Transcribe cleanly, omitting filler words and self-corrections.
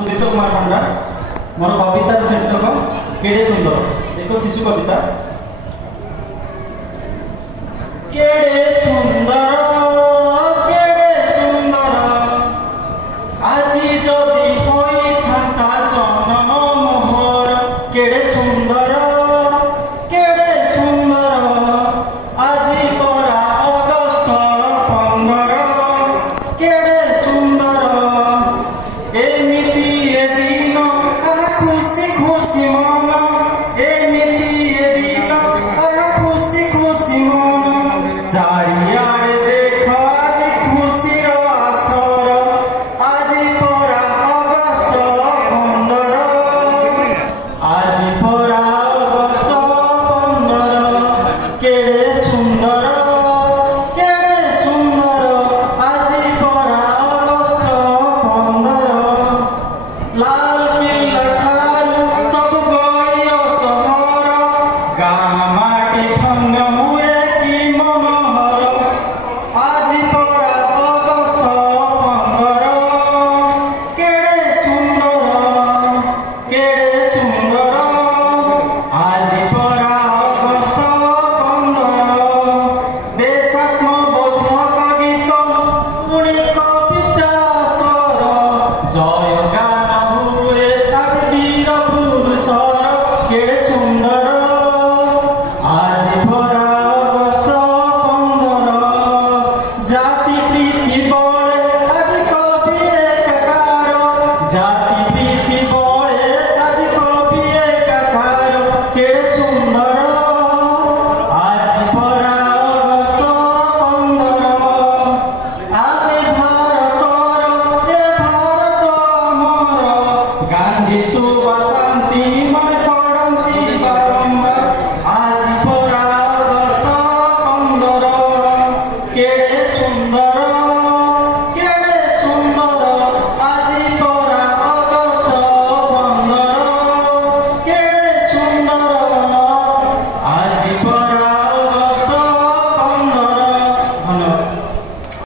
सुदीप्त कुमार पंडा मोर कवितार शीर्षक केड़े सुंदर एक शिशु कविता। केड़े सुंदर केड़े सुंदर आजी जदि होई थांता जन्म मोहर। केड़े सुंदर केड़े सुंदर आजी परा अगस्त 15। केड़े सुंदर एमिति ए दिन खुशी खुशी मन। एमिति ए दिन खुशी खुशी मन। चारियाड़े देख आज खुशीर आसर। आज परा अगस्त 15। आज परा अगस्त 15। केड़े सुंदर केड़े सुंदर आज परा अगस्त 15। लाल किल्ला ठारू सब गलियो सहर। गाँ माटी धन्य हुए कि मनोहर। आज परा अगस्त 15। केड़े सुंदर केड़े सुंदर आज परा अगस्त 15। देशात्मबोधक गीत पुणी कविता स्वर। जय गान हुए आज वीर पुरुषर। केड़े सुंदर आज परा अगस्त 15। जाति प्रीति बड़े आज कवि एककार। जाति